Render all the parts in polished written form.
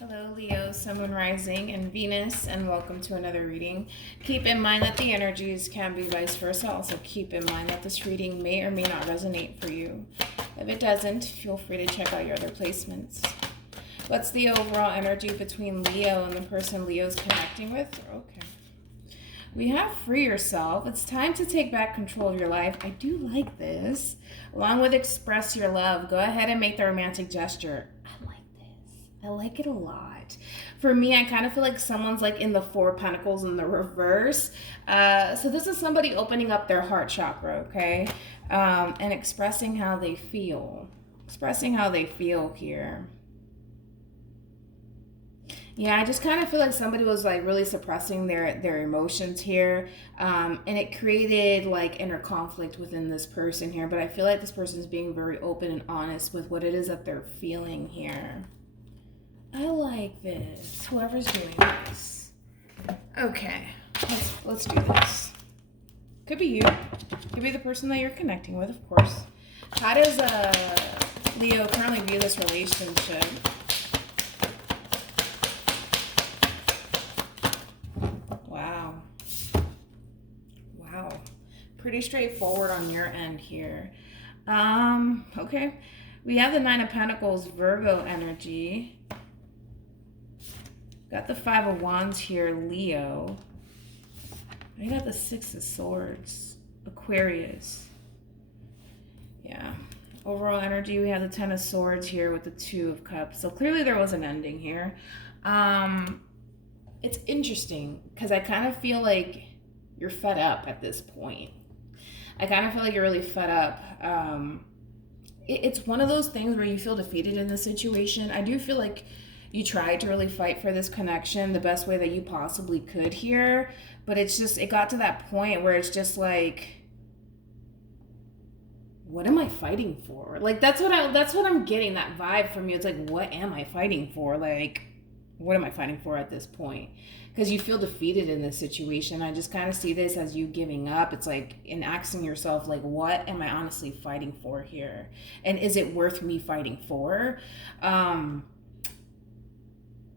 Hello, Leo, Sun, Moon, Rising, and Venus, and welcome to another reading. Keep in mind that the energies can be vice versa. Also, keep in mind that this reading may or may not resonate for you. If it doesn't, feel free to check out your other placements. What's the overall energy between Leo and the person Leo's connecting with? Okay. We have free yourself. It's time to take back control of your life. I do like this. Along with express your love, go ahead and make the romantic gesture. I like it a lot. For me, I kind of feel like someone's like in the Four of Pentacles in the reverse. So this is somebody opening up their heart chakra, okay? And expressing how they feel. Expressing how they feel here. Yeah, I just kind of feel like somebody was like really suppressing their emotions here. And it created like inner conflict within this person here. But I feel like this person is being very open and honest with what it is that they're feeling here. I like this. Whoever's doing this. Okay, let's do this. Could be you. Could be the person that you're connecting with, of course. How does Leo currently view this relationship? Wow. Wow. Pretty straightforward on your end here. Okay. We have the Nine of Pentacles, Virgo energy. Got the Five of Wands here, Leo. I got the Six of Swords, Aquarius. Yeah. Overall energy, we have the Ten of Swords here with the Two of Cups. So clearly there was an ending here. It's interesting because I kind of feel like you're fed up at this point. I kind of feel like you're really fed up. It's one of those things where you feel defeated in this situation. I do feel like you tried to really fight for this connection the best way that you possibly could here, but it's just, it got to that point where it's just like, what am I fighting for? Like, that's what I'm getting, that vibe from you. It's like, what am I fighting for? Like, what am I fighting for at this point? Because you feel defeated in this situation. I just kind of see this as you giving up. It's like in asking yourself, like, what am I honestly fighting for here? And is it worth me fighting for?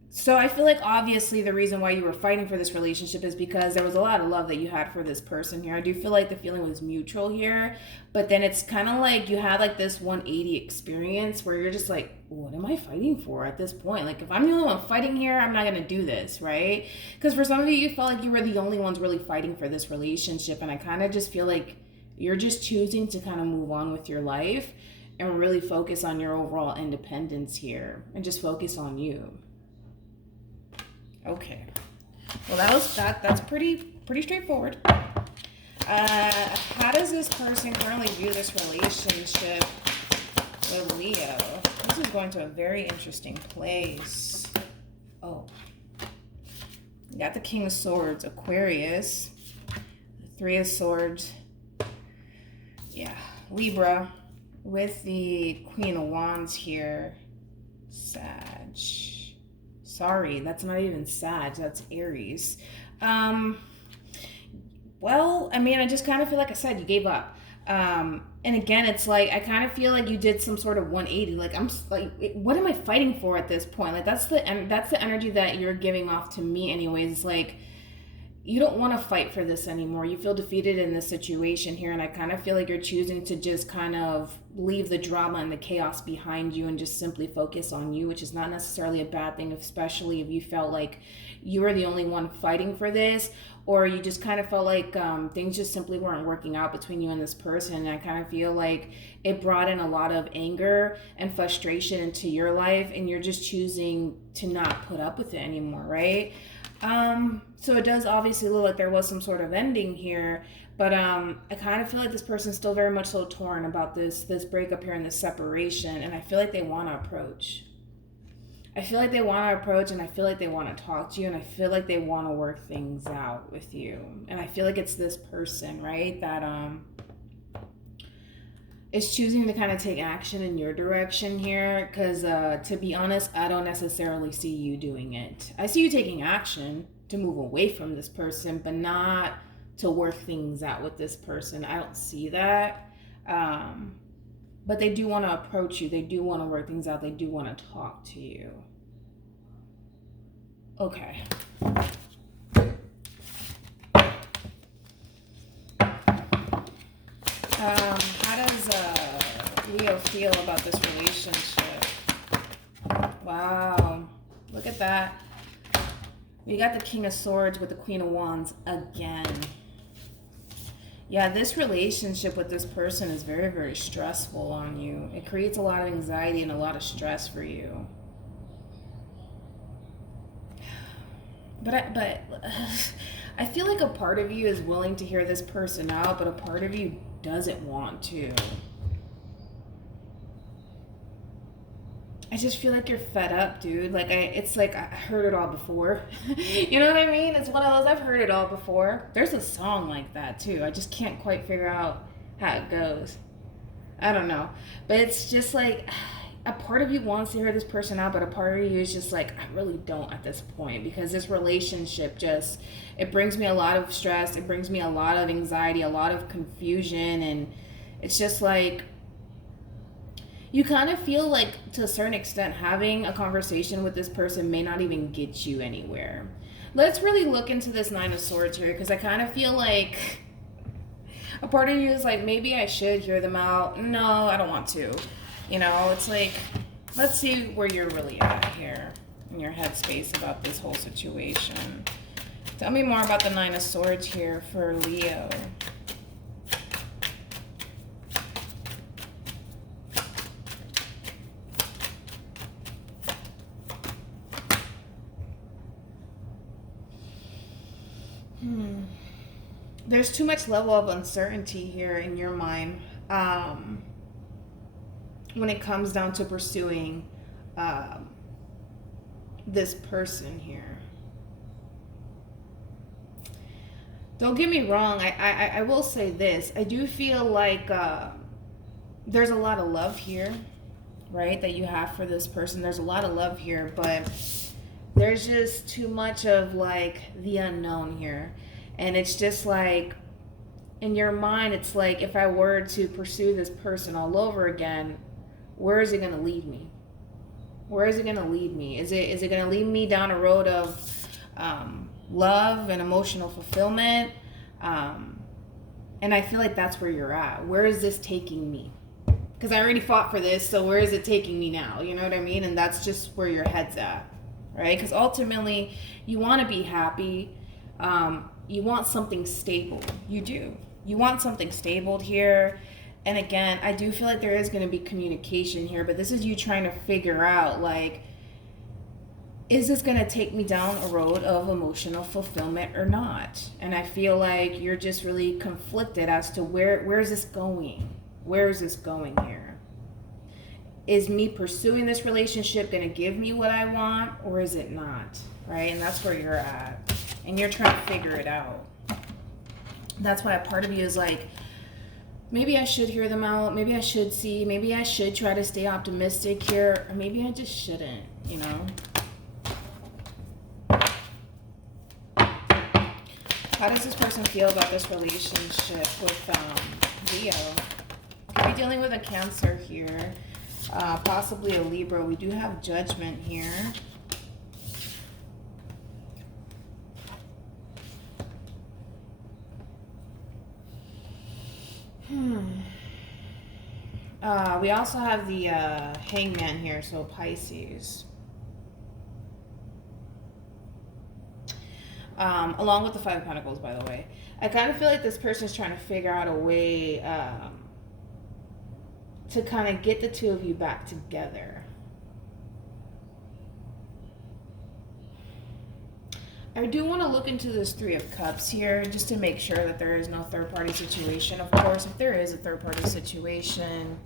So I feel like obviously the reason why you were fighting for this relationship is because there was a lot of love that you had for this person here. I do feel like the feeling was mutual here, but then it's kind of like you had like this 180 experience where you're just like, what am I fighting for at this point? Like, if I'm the only one fighting here, I'm not going to do this, right? Because for some of you felt like you were the only ones really fighting for this relationship, and I kind of just feel like you're just choosing to kind of move on with your life and really focus on your overall independence here and just focus on you. Okay, well that's pretty straightforward. How does this person currently view this relationship with Leo? This is going to a very interesting place. Oh, you got the King of Swords, Aquarius, the Three of Swords, yeah, Libra, with the Queen of Wands here, Sag. Sorry, that's not even Sag, that's Aries. Well, I mean, I just kind of feel like I said, you gave up. And again, it's like, I kind of feel like you did some sort of 180. Like, I'm like, what am I fighting for at this point? Like, that's the energy that you're giving off to me anyways. It's like, you don't want to fight for this anymore. You feel defeated in this situation here, and I kind of feel like you're choosing to just kind of leave the drama and the chaos behind you and just simply focus on you, which is not necessarily a bad thing, especially if you felt like you were the only one fighting for this, or you just kind of felt like things just simply weren't working out between you and this person. And I kind of feel like it brought in a lot of anger and frustration into your life, and you're just choosing to not put up with it anymore, right? So it does obviously look like there was some sort of ending here, but I kind of feel like this person's still very much so torn about this breakup here and this separation, and I feel like they want to approach. I feel like they want to approach, and I feel like they want to talk to you, and I feel like they want to work things out with you. And I feel like it's this person, right, that is choosing to kind of take action in your direction here, because to be honest, I don't necessarily see you doing it. I see you taking action to move away from this person, but not to work things out with this person. I don't see that. But they do want to approach you. They do want to work things out. They do want to talk to you. Okay. How does Leo feel about this relationship? Wow. Look at that. We got the King of Swords with the Queen of Wands again. Yeah, this relationship with this person is very, very stressful on you. It creates a lot of anxiety and a lot of stress for you. But I feel like a part of you is willing to hear this person out, but a part of you doesn't want to. I just feel like you're fed up, dude. Like it's like I heard it all before. You know what I mean? It's one of those, I've heard it all before. There's a song like that too. I just can't quite figure out how it goes. I don't know. But it's just like a part of you wants to hear this person out, but a part of you is just like, I really don't at this point, because this relationship just, it brings me a lot of stress. It brings me a lot of anxiety, a lot of confusion, and it's just like, you kind of feel like, to a certain extent, having a conversation with this person may not even get you anywhere. Let's really look into this Nine of Swords here, because I kind of feel like a part of you is like, maybe I should hear them out. No, I don't want to. You know, it's like, let's see where you're really at here in your headspace about this whole situation. Tell me more about the Nine of Swords here for Leo. There's too much level of uncertainty here in your mind when it comes down to pursuing this person here. Don't get me wrong, I will say this. I do feel like there's a lot of love here, right, that you have for this person. There's a lot of love here, but there's just too much of like the unknown here. And it's just like, in your mind, it's like, if I were to pursue this person all over again, where is it going to lead me? Where is it going to lead me? Is it going to lead me down a road of love and emotional fulfillment? And I feel like that's where you're at. Where is this taking me? Because I already fought for this, so where is it taking me now? You know what I mean? And that's just where your head's at, right? Because ultimately, you want to be happy. You want something stable. You do. You want something stable here. And again, I do feel like there is going to be communication here, but this is you trying to figure out, like, is this going to take me down a road of emotional fulfillment or not? And I feel like you're just really conflicted as to where is this going? Where is this going here? Is me pursuing this relationship going to give me what I want, or is it not? Right? And that's where you're at. And you're trying to figure it out. That's why a part of you is like, maybe I should hear them out. Maybe I should see. Maybe I should try to stay optimistic here. Or maybe I just shouldn't, you know? How does this person feel about this relationship with Leo? Could be dealing with a Cancer here. Possibly a Libra. We do have Judgment here. We also have the Hangman here, so Pisces. Along with the Five of Pentacles, by the way. I kind of feel like this person is trying to figure out a way to kind of get the two of you back together. I do want to look into this Three of Cups here, just to make sure that there is no third-party situation. Of course, if there is a third-party situation,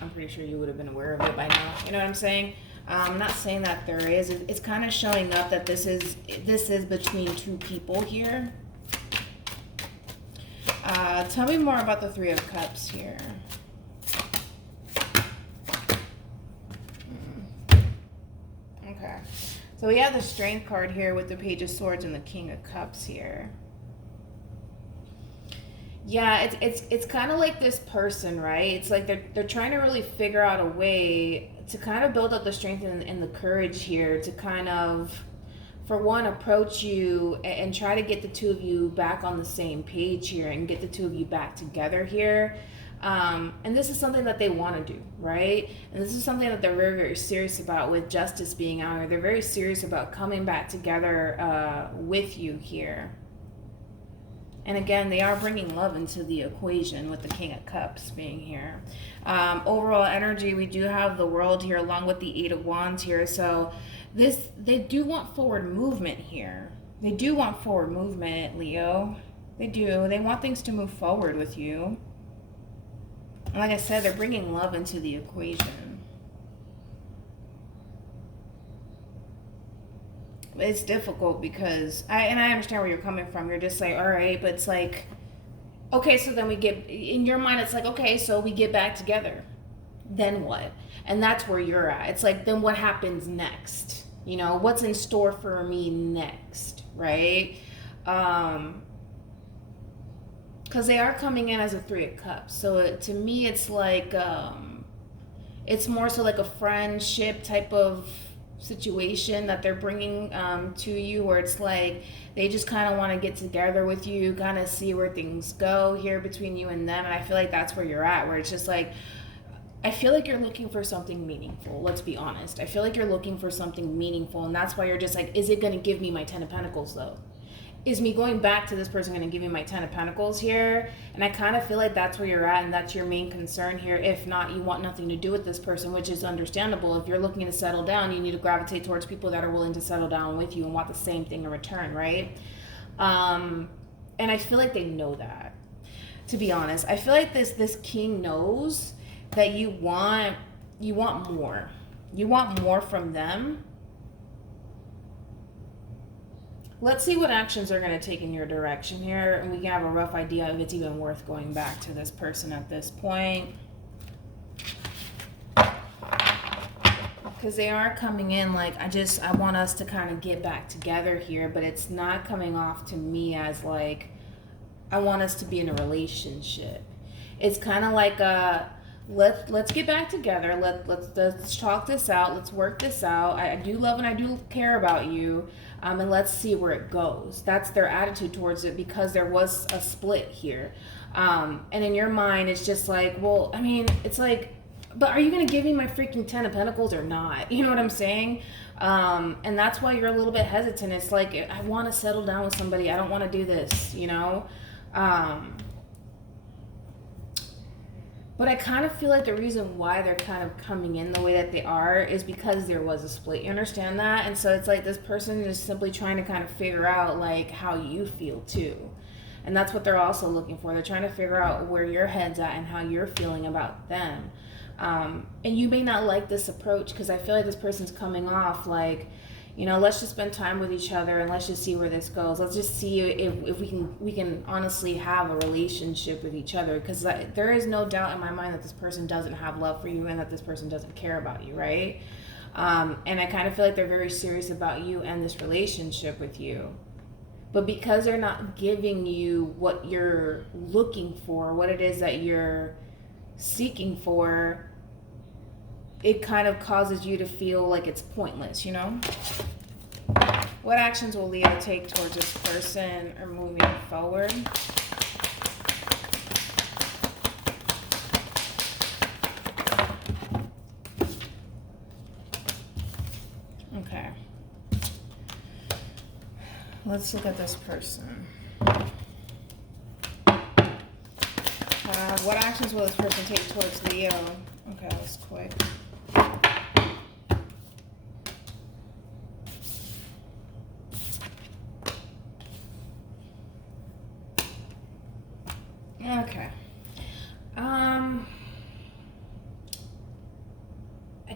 I'm pretty sure you would have been aware of it by now. You know what I'm saying? I'm not saying that there is. It's kind of showing up that this is between two people here. Tell me more about the Three of Cups here. Okay. So we have the Strength card here with the Page of Swords and the King of Cups here. Yeah, it's kind of like this person, right? It's like they're trying to really figure out a way to kind of build up the strength and the courage here to kind of, for one, approach you and try to get the two of you back on the same page here and get the two of you back together here. And this is something that they want to do, right? And this is something that they're very, very serious about with justice being out here. They're very serious about coming back together with you here. And again, they are bringing love into the equation with the King of Cups being here. Overall energy, we do have the World here along with the Eight of Wands here. So they do want forward movement here. They do want forward movement, Leo. They do. They want things to move forward with you. And like I said, they're bringing love into the equation. It's difficult because I understand where you're coming from. You're just like, all right, but it's like, okay, so then we get, in your mind, it's like, okay, so we get back together. Then what? And that's where you're at. It's like, then what happens next? You know, what's in store for me next, right? Because they are coming in as a Three of Cups. So to me, it's like, it's more so like a friendship type of situation that they're bringing to you, where it's like they just kind of want to get together with you, kind of see where things go here between you and them. And I feel like that's where you're at, where it's just like, I feel like you're looking for something meaningful. Let's be honest. I feel like you're looking for something meaningful, and that's why you're just like, is it going to give me my 10 of Pentacles though? Is me going back to this person going to give me my 10 of Pentacles here? And I kind of feel like that's where you're at, and that's your main concern here. If not, you want nothing to do with this person, which is understandable. If you're looking to settle down, you need to gravitate towards people that are willing to settle down with you and want the same thing in return, right? And I feel like they know that, to be honest. I feel like this king knows that you want more. You want more from them. Let's see what actions are going to take in your direction here, and we can have a rough idea if it's even worth going back to this person at this point. Because they are coming in like, I want us to kind of get back together here, but it's not coming off to me as like, I want us to be in a relationship. It's kind of like let's get back together. Let's talk this out. Let's work this out. I do love and I do care about you. And let's see where it goes. That's their attitude towards it, because there was a split here. And in your mind, it's just like, well, I mean, it's like, but are you going to give me my freaking 10 of Pentacles or not? You know what I'm saying? And that's why you're a little bit hesitant. It's like, I want to settle down with somebody. I don't want to do this, you know? But I kind of feel like the reason why they're kind of coming in the way that they are is because there was a split. You understand that? And so it's like this person is simply trying to kind of figure out like how you feel too. And that's what they're also looking for. They're trying to figure out where your head's at and how you're feeling about them. And you may not like this approach, because I feel like this person's coming off like, you know, let's just spend time with each other and let's just see where this goes. Let's just see if we can honestly have a relationship with each other, because there is no doubt in my mind that this person doesn't have love for you and that this person doesn't care about you, right? And I kind of feel like they're very serious about you and this relationship with you. But because they're not giving you what you're looking for, what it is that you're seeking for, it kind of causes you to feel like it's pointless, you know? What actions will Leo take towards this person or moving forward? Okay. Let's look at this person. What actions will this person take towards Leo? Okay, that was quick. Okay. I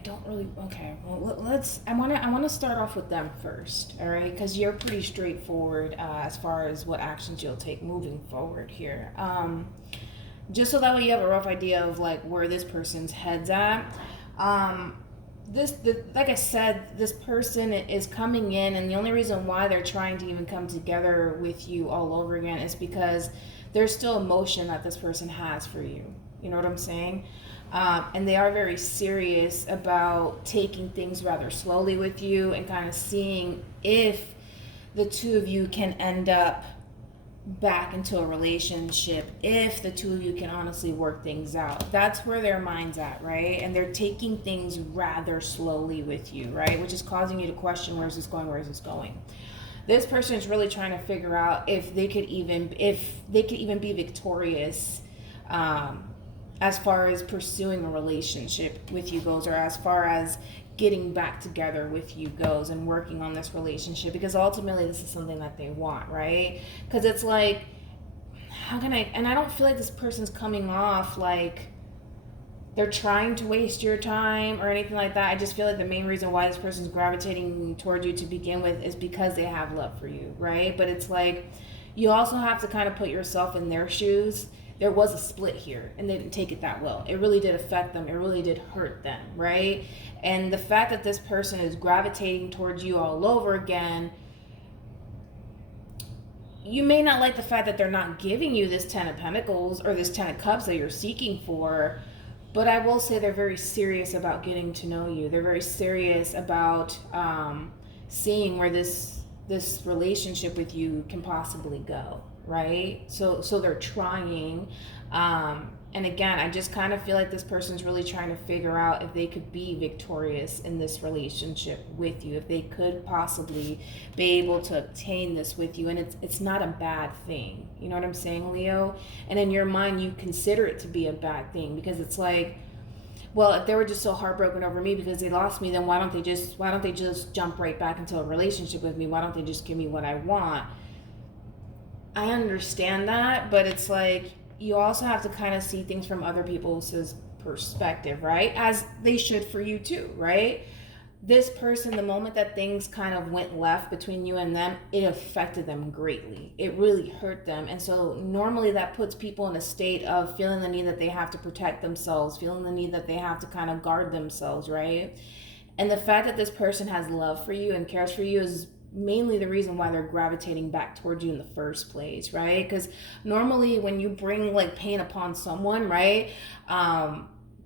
don't really. Okay. Well, let's. I want to start off with them first. All right, because you're pretty straightforward as far as what actions you'll take moving forward here. Just so that way you have a rough idea of like where this person's head's at. Like I said, this person is coming in, and the only reason why they're trying to even come together with you all over again is because there's still emotion that this person has for you. You know what I'm saying? And they are very serious about taking things rather slowly with you and kind of seeing if the two of you can end up back into a relationship, if the two of you can honestly work things out. That's where their mind's at, right? And they're taking things rather slowly with you, right? Which is causing you to question, where's this going? This person is really trying to figure out if they could even be victorious, as far as pursuing a relationship with you goes, or as far as getting back together with you goes and working on this relationship, because ultimately this is something that they want, right? Because it's like, and I don't feel like this person's coming off like they're trying to waste your time or anything like that. I just feel like the main reason why this person's gravitating toward you to begin with is because they have love for you, right? But it's like, you also have to kind of put yourself in their shoes. There was a split here and they didn't take it that well. It really did affect them. It really did hurt them, right? And the fact that this person is gravitating towards you all over again, you may not like the fact that they're not giving you this 10 of Pentacles or this 10 of Cups that you're seeking for, but I will say they're very serious about getting to know you. They're very serious about seeing where this relationship with you can possibly go, right? So they're trying. And again, I just kind of feel like this person's really trying to figure out if they could be victorious in this relationship with you, if they could possibly be able to obtain this with you. And it's not a bad thing. You know what I'm saying, Leo? And in your mind, you consider it to be a bad thing because it's like, well, if they were just so heartbroken over me because they lost me, then why don't they just jump right back into a relationship with me? Why don't they just give me what I want? I understand that, but it's like, you also have to kind of see things from other people's perspective, right? As they should for you too, right? This person, the moment that things kind of went left between you and them, it affected them greatly. It really hurt them. And so normally that puts people in a state of feeling the need that they have to protect themselves, feeling the need that they have to kind of guard themselves, right? And the fact that this person has love for you and cares for you is mainly the reason why they're gravitating back towards you in the first place, right? Because normally when you bring like pain upon someone, right,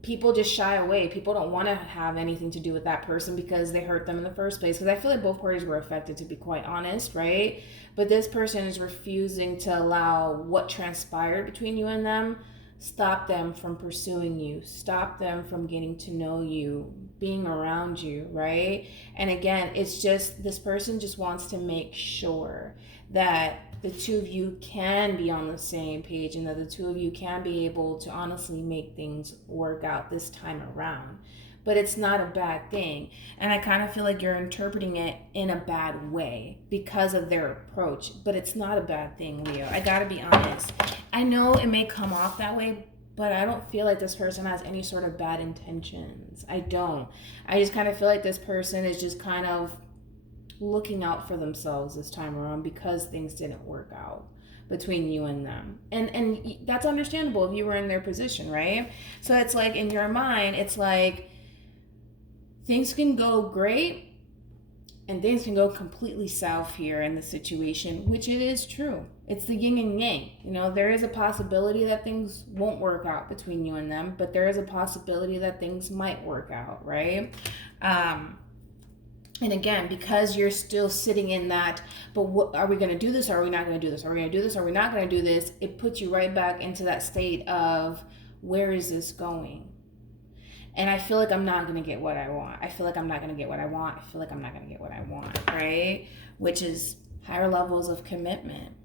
people just shy away. People don't want to have anything to do with that person because they hurt them in the first place. Because I feel like both parties were affected, to be quite honest, right? But this person is refusing to allow what transpired between you and them stop them from pursuing you, stop them from getting to know you, being around you, right? And again, it's just, this person just wants to make sure that the two of you can be on the same page and that the two of you can be able to honestly make things work out this time around. But it's not a bad thing. And I kind of feel like you're interpreting it in a bad way because of their approach. But it's not a bad thing, Leo. I gotta be honest. I know it may come off that way, but I don't feel like this person has any sort of bad intentions. I don't. I just kind of feel like this person is just kind of looking out for themselves this time around because things didn't work out between you and them. And that's understandable if you were in their position, right? So it's like, in your mind, it's like, things can go great and things can go completely south here in the situation, which it is true. It's the yin and yang. You know, there is a possibility that things won't work out between you and them, but there is a possibility that things might work out, right? And again, because you're still sitting in that, but what, are we going to do this? Or are we not going to do this? Are we going to do this? Or are we not going to do this? It puts you right back into that state of, where is this going? And I feel like I'm not going to get what I want. I feel like I'm not going to get what I want. I feel like I'm not going to get what I want, right? Which is higher levels of commitment.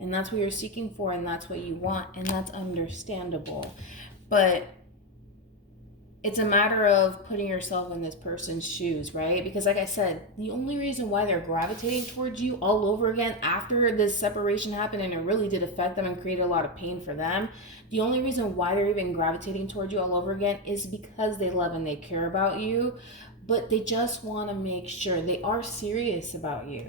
And that's what you're seeking for, and that's what you want, and that's understandable. But it's a matter of putting yourself in this person's shoes, right? Because like I said, the only reason why they're gravitating towards you all over again after this separation happened, and it really did affect them and created a lot of pain for them, the only reason why they're even gravitating towards you all over again is because they love and they care about you, but they just want to make sure they are serious about you.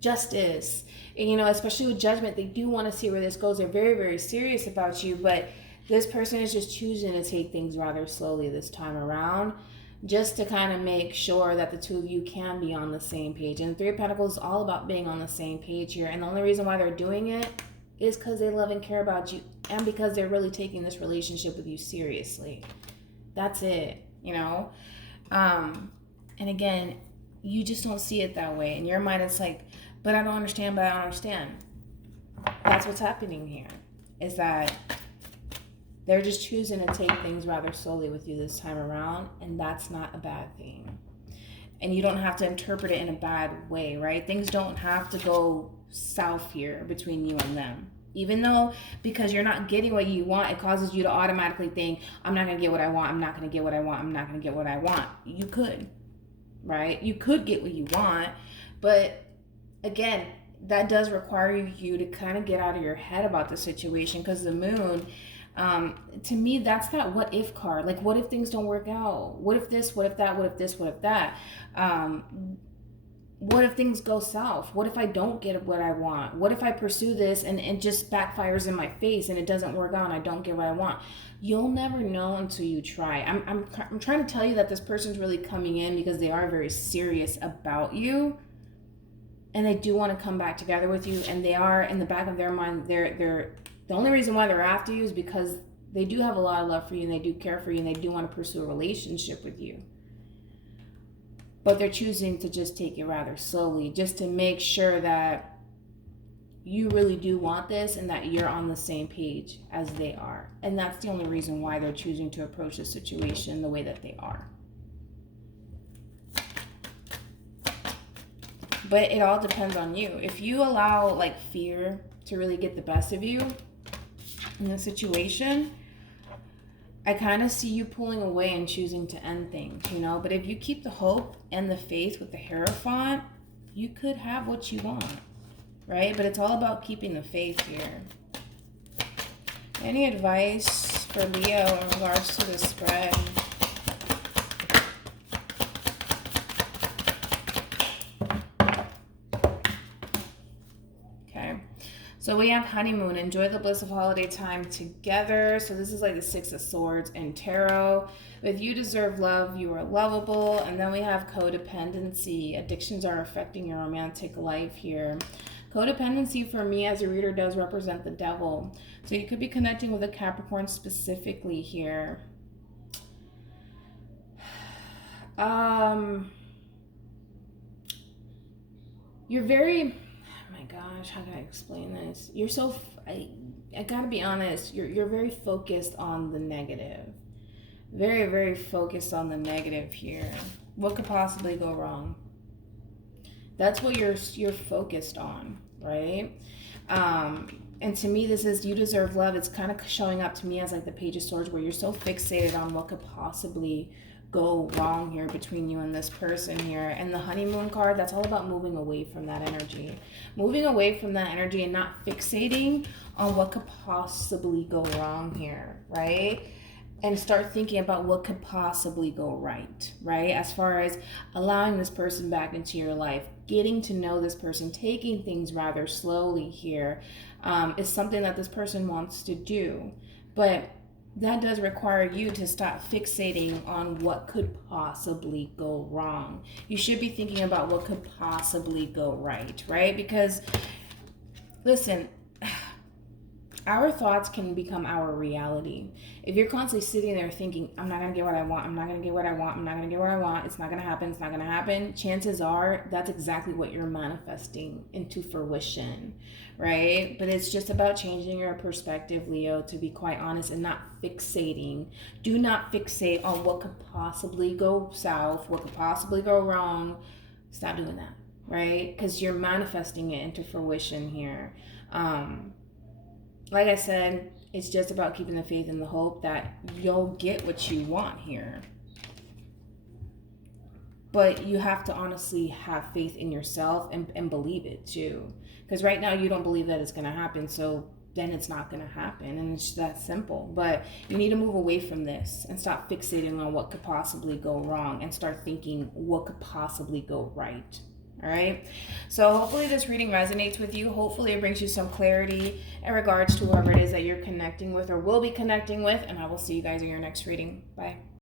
Justice, and, you know, especially with Judgment, they do want to see where this goes. They're very, very serious about you, but this person is just choosing to take things rather slowly this time around, just to kind of make sure that the two of you can be on the same page. And Three of Pentacles is all about being on the same page here. And the only reason why they're doing it is because they love and care about you, and because they're really taking this relationship with you seriously. That's it, you know? And again, you just don't see it that way. In your mind, it's like, but I don't understand, but I don't understand. That's what's happening here, is that they're just choosing to take things rather slowly with you this time around, and that's not a bad thing. And you don't have to interpret it in a bad way, right? Things don't have to go south here between you and them. Even though, because you're not getting what you want, it causes you to automatically think, I'm not going to get what I want, I'm not going to get what I want, I'm not going to get what I want. You could, right? You could get what you want, but again, that does require you to kind of get out of your head about the situation, because the moon, to me, that's that what if card. Like, what if things don't work out? What if this, what if that, what if this, what if that? What if things go south? What if I don't get what I want? What if I pursue this and it just backfires in my face and it doesn't work out and I don't get what I want? You'll never know until you try. I'm trying to tell you that this person's really coming in because they are very serious about you, and they do want to come back together with you, and they are, in the back of their mind, they're the only reason why they're after you is because they do have a lot of love for you, and they do care for you, and they do want to pursue a relationship with you. But they're choosing to just take it rather slowly, just to make sure that you really do want this and that you're on the same page as they are. And that's the only reason why they're choosing to approach the situation the way that they are. But it all depends on you. If you allow like fear to really get the best of you in the situation, I kind of see you pulling away and choosing to end things, you know? But if you keep the hope and the faith with the Hierophant, you could have what you want, right? But it's all about keeping the faith here. Any advice for Leo in regards to the spread? So we have honeymoon. Enjoy the bliss of holiday time together. So this is like the Six of Swords in tarot. If you deserve love, you are lovable. And then we have codependency. Addictions are affecting your romantic life here. Codependency for me as a reader does represent the devil. So you could be connecting with a Capricorn specifically here. You're very... gosh, how can I explain this? You're so, I gotta be honest, you're very focused on the negative. Very, very focused on the negative here. What could possibly go wrong? That's what you're focused on, right? And to me, this is, you deserve love. It's kind of showing up to me as like the Page of Swords, where you're so fixated on what could possibly go wrong here between you and this person here. And the honeymoon card, that's all about moving away from that energy. Moving away from that energy and not fixating on what could possibly go wrong here, right? And start thinking about what could possibly go right, right? As far as allowing this person back into your life, getting to know this person, taking things rather slowly here, is something that this person wants to do. But that does require you to stop fixating on what could possibly go wrong. You should be thinking about what could possibly go right, right? Because, listen, our thoughts can become our reality. If you're constantly sitting there thinking, I'm not going to get what I want, I'm not going to get what I want, I'm not going to get what I want, it's not going to happen, it's not going to happen, chances are that's exactly what you're manifesting into fruition, right? But it's just about changing your perspective, Leo, to be quite honest, and not fixating. Do not fixate on what could possibly go south, what could possibly go wrong. Stop doing that, right? Because you're manifesting it into fruition here. Like I said, it's just about keeping the faith and the hope that you'll get what you want here. But you have to honestly have faith in yourself and believe it too. Because right now you don't believe that it's going to happen, so then it's not going to happen. And it's that simple. But you need to move away from this and stop fixating on what could possibly go wrong and start thinking what could possibly go right. All right, so hopefully this reading resonates with you. Hopefully it brings you some clarity in regards to whoever it is that you're connecting with or will be connecting with, and I will see you guys in your next reading. Bye.